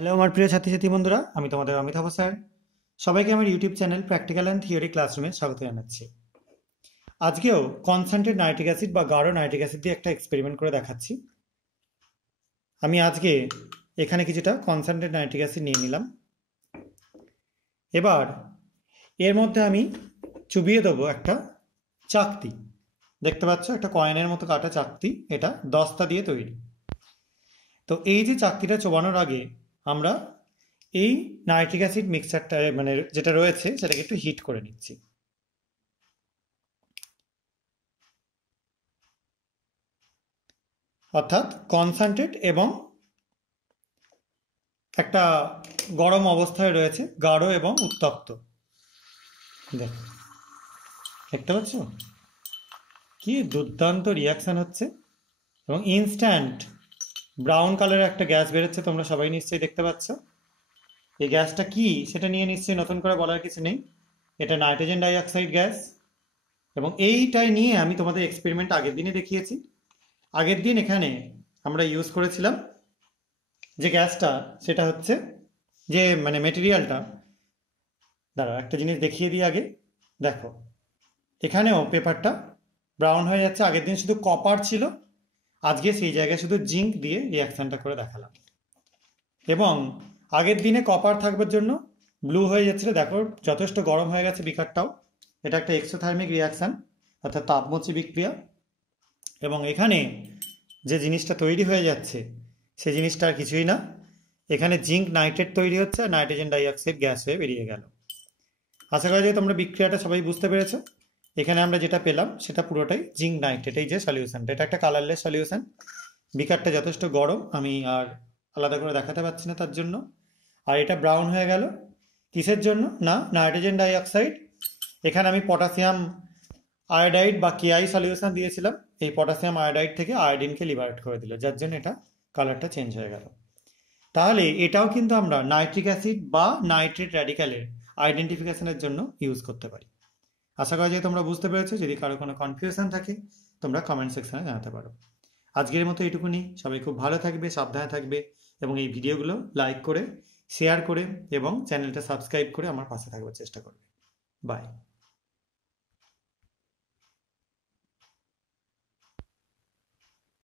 Hello আমার প্রিয় ছাত্রছাত্রী বন্ধুরা, আমি তোমাদের অমিতাভ স্যার। সবাইকে আমার YouTube channel practical and theory ক্লাসরুমে স্বাগত জানাচ্ছি। আজকেও কনসেন্ট্রেট নাইট্রিক অ্যাসিড বা গাঢ় নাইট্রিক অ্যাসিড দিয়ে একটা এক্সপেরিমেন্ট করে দেখাচ্ছি। আমি আজকে এখানে কিছুটা কনসেন্ট্রেট নাইট্রিক অ্যাসিড নিয়ে নিলাম। এবার এর মধ্যে আমি চুবিয়ে দেবো একটা চাকতি। দেখতে পাচ্ছ, একটা কয়েনের মতো কাটা চাকতি, এটা দস্তা দিয়ে তৈরি। তো এই যে চাকতিটা চোবানোর আগে আমরা এই নাইট্রিক অ্যাসিড মিক্সচারটা মানে যেটা রয়েছে সেটাকে একটু হিট করে নিচ্ছি। অর্থাৎ কনসেন্ট্রেট এবং একটা গরম অবস্থায় রয়েছে, গাঢ় এবং উত্তপ্ত। দেখতে পাচ্ছ কি দুর্দান্ত রিয়াকশন হচ্ছে, এবং ইনস্ট্যান্ট ব্রাউন কালারের একটা গ্যাস বেরোচ্ছে, তোমরা সবাই নিশ্চয়ই দেখতে পাচ্ছ। এই গ্যাসটা কি সেটা নিয়ে নিশ্চয়ই নতুন করে বলার কিছু নেই, এটা নাইট্রোজেন ডাইঅক্সাইড গ্যাস। এবং এইটাই নিয়ে আমি তোমাদের এক্সপেরিমেন্ট আগের দিনে দেখিয়েছি। আগের দিন এখানে আমরা ইউজ করেছিলাম যে গ্যাসটা, সেটা হচ্ছে যে মানে মেটেরিয়ালটা, দাঁড়াও একটা জিনিস দেখিয়ে দিই আগে। দেখো এখানেও পেপারটা ব্রাউন হয়ে যাচ্ছে। আগের দিন শুধু কপার ছিল, আজকে সেই জায়গায় শুধু জিঙ্ক দিয়ে রিয়াকশানটা করে দেখালাম। এবং আগের দিনে কপার থাকবার জন্য ব্লু হয়ে যাচ্ছিল, দেখো যথেষ্ট গরম হয়ে গেছে বিকারটাও। এটা একটা এক্সোথার্মিক রিয়াকশান, অর্থাৎ তাপমোচী বিক্রিয়া। এবং এখানে যে জিনিসটা তৈরি হয়ে যাচ্ছে সেই জিনিসটা আর কিছুই না, এখানে জিঙ্ক নাইট্রেট তৈরি হচ্ছে আর নাইট্রোজেন ডাইঅক্সাইড গ্যাস হয়ে বেরিয়ে গেল। আশা করা যায় তোমরা বিক্রিয়াটা সবাই বুঝতে পেরেছো। এখানে আমরা যেটা পেলাম সেটা পুরোটাই জিঙ্ক নাইট্রেট, এই যে সলিউশনটা, এটা একটা কালারলেস সলিউশন। বিকারটা যথেষ্ট গরম, আমি আর আলাদা করে দেখাতে পারছি না তার জন্য। আর এটা ব্রাউন হয়ে গেল কিসের জন্য? না নাইট্রোজেন ডাইঅক্সাইড। এখানে আমি পটাশিয়াম আয়োডাইড বা কেআই সলিউশন দিয়েছিলাম, এই পটাশিয়াম আয়োডাইড থেকে আয়োডিনকে লিবারেট করে দিল, যার জন্য এটা কালারটা চেঞ্জ হয়ে গেল। তাহলে এটাও কিন্তু আমরা নাইট্রিক অ্যাসিড বা নাইট্রেট র্যাডিক্যালের আইডেন্টিফিকেশনের জন্য ইউজ করতে পারি। আশা করা যায় তোমরা বুঝতে পেরেছো। যদি কারো কোনো কনফিউশন থাকে তোমরা কমেন্ট সেকশনে জানাতে পারো। আজকের মতো এইটুকুনি। সবাই খুব ভালো থাকবে, সাবধানে থাকবে, এবং এই ভিডিওগুলো লাইক করে, শেয়ার করে এবং চ্যানেলটা সাবস্ক্রাইব করে আমার পাশে থাকবার চেষ্টা করবে। বাই।